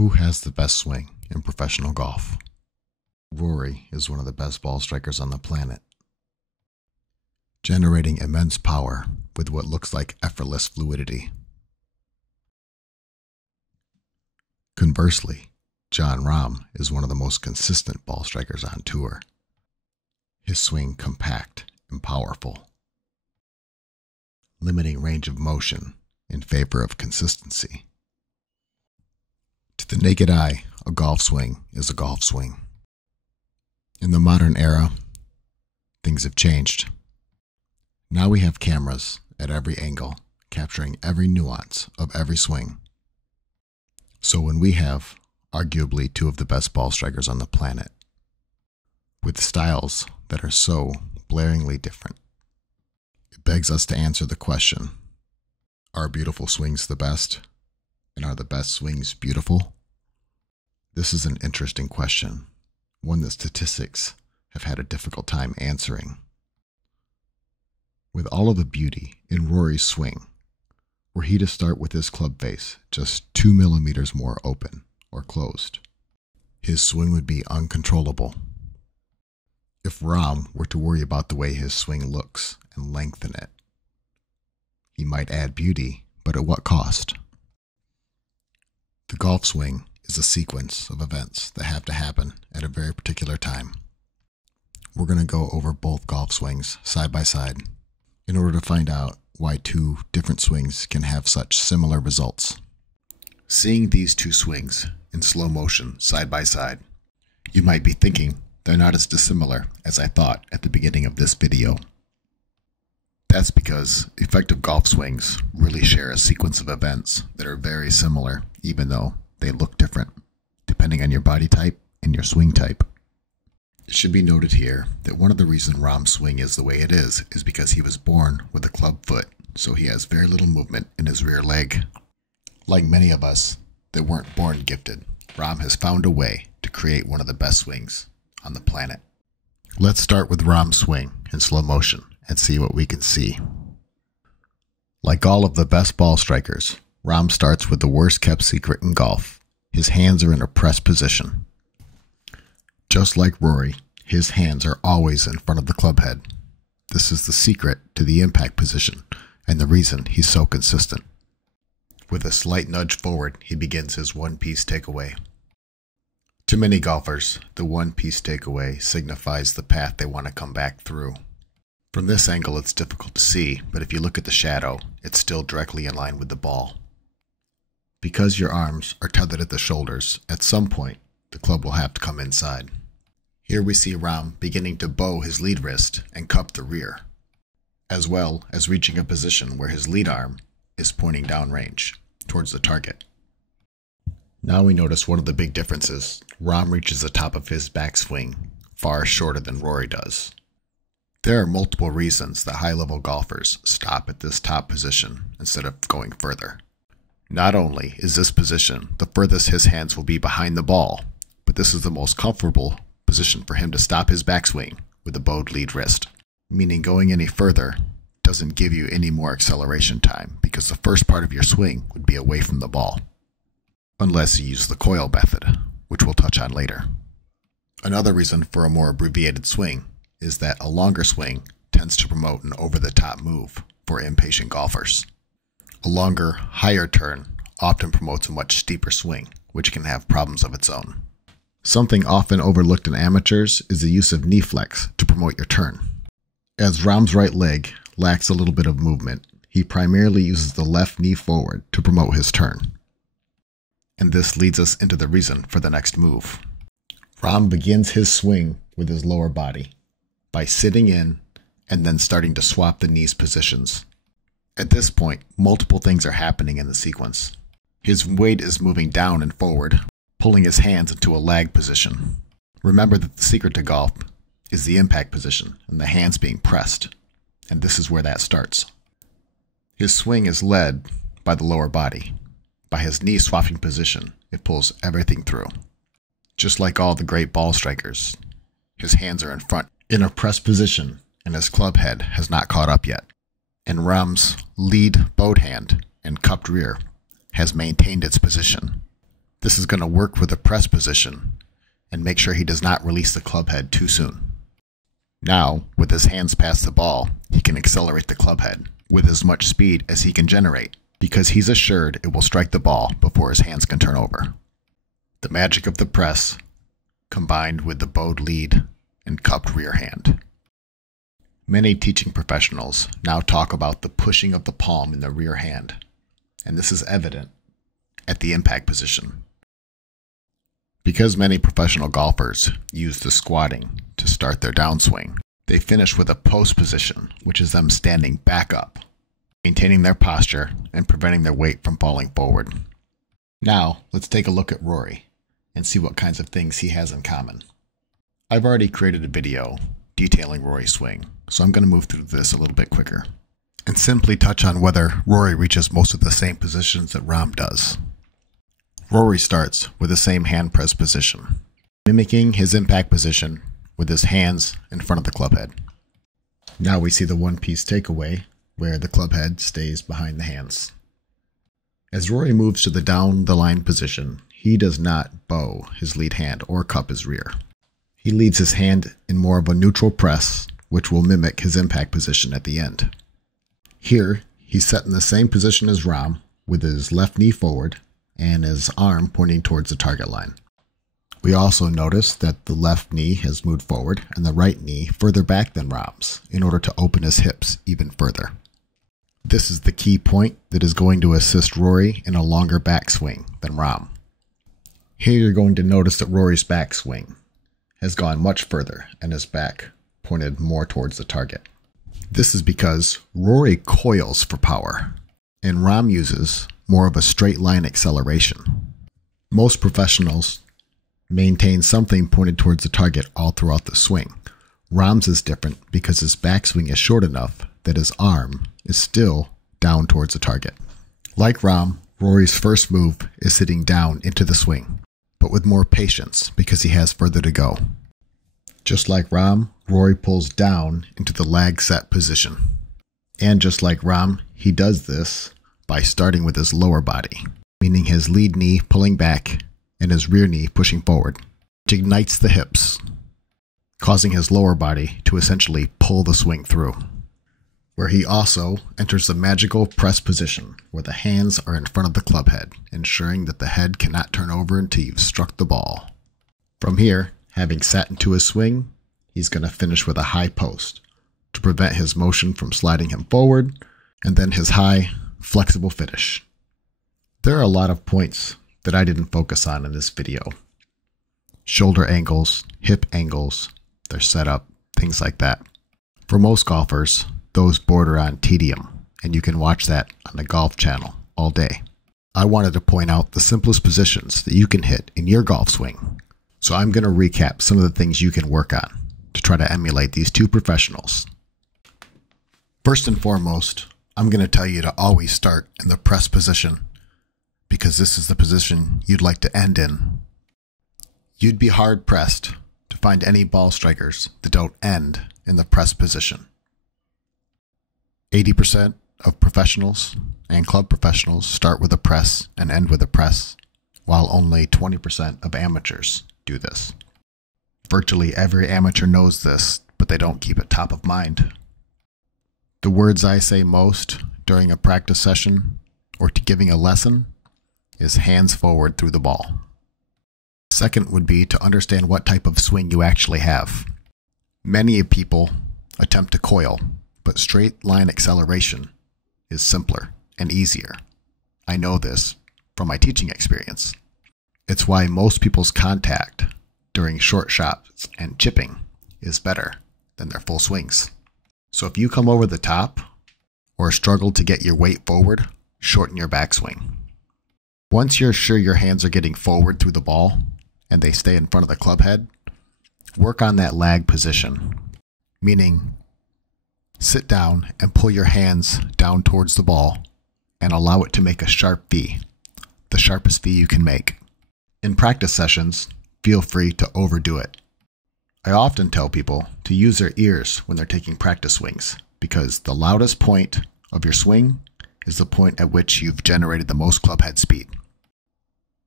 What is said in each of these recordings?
Who has the best swing in professional golf? Rory is one of the best ball strikers on the planet, generating immense power with what looks like effortless fluidity. Conversely, Jon Rahm is one of the most consistent ball strikers on tour. His swing compact and powerful, limiting range of motion in favor of consistency. To the naked eye, a golf swing is a golf swing. In the modern era, things have changed. Now we have cameras at every angle, capturing every nuance of every swing. So when we have arguably two of the best ball strikers on the planet, with styles that are so blaringly different, it begs us to answer the question, are beautiful swings the best? And are the best swings beautiful? This is an interesting question, one that statistics have had a difficult time answering. With all of the beauty in Rory's swing, were he to start with his club face just 2 millimeters more open or closed, his swing would be uncontrollable. If Rahm were to worry about the way his swing looks and lengthen it, he might add beauty, but at what cost? The golf swing is a sequence of events that have to happen at a very particular time. We're going to go over both golf swings side by side in order to find out why two different swings can have such similar results. Seeing these two swings in slow motion side by side, you might be thinking they're not as dissimilar as I thought at the beginning of this video. That's because effective golf swings really share a sequence of events that are very similar, even though they look different, depending on your body type and your swing type. It should be noted here that one of the reasons Rahm's swing is the way it is because he was born with a club foot, so he has very little movement in his rear leg. Like many of us that weren't born gifted, Rahm has found a way to create one of the best swings on the planet. Let's start with Rahm's swing in slow motion and see what we can see. Like all of the best ball strikers, Rahm starts with the worst kept secret in golf. His hands are in a pressed position. Just like Rory, his hands are always in front of the club head. This is the secret to the impact position and the reason he's so consistent. With a slight nudge forward, he begins his one-piece takeaway. To many golfers, the one-piece takeaway signifies the path they want to come back through. From this angle, it's difficult to see, but if you look at the shadow, it's still directly in line with the ball. Because your arms are tethered at the shoulders, at some point, the club will have to come inside. Here we see Rahm beginning to bow his lead wrist and cup the rear, as well as reaching a position where his lead arm is pointing downrange, towards the target. Now we notice one of the big differences. Rahm reaches the top of his backswing far shorter than Rory does. There are multiple reasons that high-level golfers stop at this top position instead of going further. Not only is this position the furthest his hands will be behind the ball, but this is the most comfortable position for him to stop his backswing with a bowed lead wrist, meaning going any further doesn't give you any more acceleration time because the first part of your swing would be away from the ball, unless you use the coil method, which we'll touch on later. Another reason for a more abbreviated swing is that a longer swing tends to promote an over-the-top move for impatient golfers. A longer, higher turn often promotes a much steeper swing, which can have problems of its own. Something often overlooked in amateurs is the use of knee flex to promote your turn. As Rahm's right leg lacks a little bit of movement, he primarily uses the left knee forward to promote his turn. And this leads us into the reason for the next move. Rahm begins his swing with his lower body by sitting in and then starting to swap the knees positions. At this point, multiple things are happening in the sequence. His weight is moving down and forward, pulling his hands into a lag position. Remember that the secret to golf is the impact position and the hands being pressed, and this is where that starts. His swing is led by the lower body. By his knee swapping position, it pulls everything through. Just like all the great ball strikers, his hands are in front in a pressed position, and his club head has not caught up yet. And Rahm's lead bowed hand and cupped rear has maintained its position. This is going to work with the press position and make sure he does not release the club head too soon. Now, with his hands past the ball, he can accelerate the club head with as much speed as he can generate because he's assured it will strike the ball before his hands can turn over. The magic of the press combined with the bowed lead and cupped rear hand. Many teaching professionals now talk about the pushing of the palm in the rear hand, and this is evident at the impact position. Because many professional golfers use the squatting to start their downswing, they finish with a post position, which is them standing back up, maintaining their posture and preventing their weight from falling forward. Now, let's take a look at Rory and see what kinds of things he has in common. I've already created a video detailing Rory's swing, so I'm going to move through this a little bit quicker and simply touch on whether Rory reaches most of the same positions that Rahm does. Rory starts with the same hand press position, mimicking his impact position with his hands in front of the club head. Now we see the one-piece takeaway where the club head stays behind the hands. As Rory moves to the down the line position, he does not bow his lead hand or cup his rear. He leads his hand in more of a neutral press, which will mimic his impact position at the end. Here, he's set in the same position as Rahm, with his left knee forward and his arm pointing towards the target line. We also notice that the left knee has moved forward and the right knee further back than Rahm's in order to open his hips even further. This is the key point that is going to assist Rory in a longer backswing than Rahm. Here you're going to notice that Rory's backswing has gone much further and his back pointed more towards the target. This is because Rory coils for power and Rahm uses more of a straight line acceleration. Most professionals maintain something pointed towards the target all throughout the swing. Rahm's is different because his backswing is short enough that his arm is still down towards the target. Like Rahm, Rory's first move is sitting down into the swing, but with more patience because he has further to go. Just like Rahm, Rory pulls down into the lag set position. And just like Rahm, he does this by starting with his lower body, meaning his lead knee pulling back and his rear knee pushing forward, which ignites the hips, causing his lower body to essentially pull the swing through, where he also enters the magical press position where the hands are in front of the club head, ensuring that the head cannot turn over until you've struck the ball. From here, having sat into his swing, he's going to finish with a high post to prevent his motion from sliding him forward, and then his high, flexible finish. There are a lot of points that I didn't focus on in this video. Shoulder angles, hip angles, their setup, things like that. For most golfers, those border on tedium, and you can watch that on the golf channel all day. I wanted to point out the simplest positions that you can hit in your golf swing. So I'm going to recap some of the things you can work on to try to emulate these two professionals. First and foremost, I'm going to tell you to always start in the press position because this is the position you'd like to end in. You'd be hard pressed to find any ball strikers that don't end in the press position. 80% of professionals and club professionals start with a press and end with a press, while only 20% of amateurs do this. Virtually every amateur knows this, but they don't keep it top of mind. The words I say most during a practice session or to giving a lesson is hands forward through the ball. Second would be to understand what type of swing you actually have. Many people attempt to coil, but straight line acceleration is simpler and easier. I know this from my teaching experience. It's why most people's contact during short shots and chipping is better than their full swings. So if you come over the top or struggle to get your weight forward, shorten your backswing. Once you're sure your hands are getting forward through the ball and they stay in front of the club head, work on that lag position, meaning sit down and pull your hands down towards the ball and allow it to make a sharp V, the sharpest V you can make. In practice sessions, feel free to overdo it. I often tell people to use their ears when they're taking practice swings because the loudest point of your swing is the point at which you've generated the most club head speed.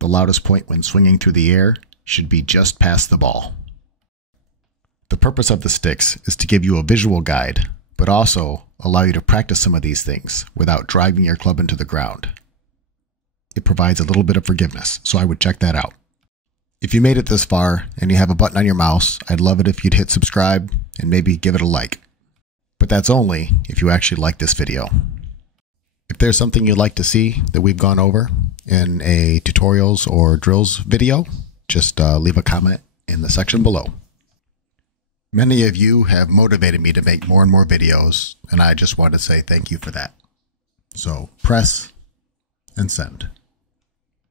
The the loudest point when swinging through the air should be just past the ball. The purpose of the sticks is to give you a visual guide, but also allow you to practice some of these things without driving your club into the ground. It provides a little bit of forgiveness, so I would check that out. If you made it this far and you have a button on your mouse, I'd love it if you'd hit subscribe and maybe give it a like. But that's only if you actually like this video. If there's something you'd like to see that we've gone over in a tutorials or drills video, just leave a comment in the section below. Many of you have motivated me to make more and more videos, and I just want to say thank you for that. So press and send.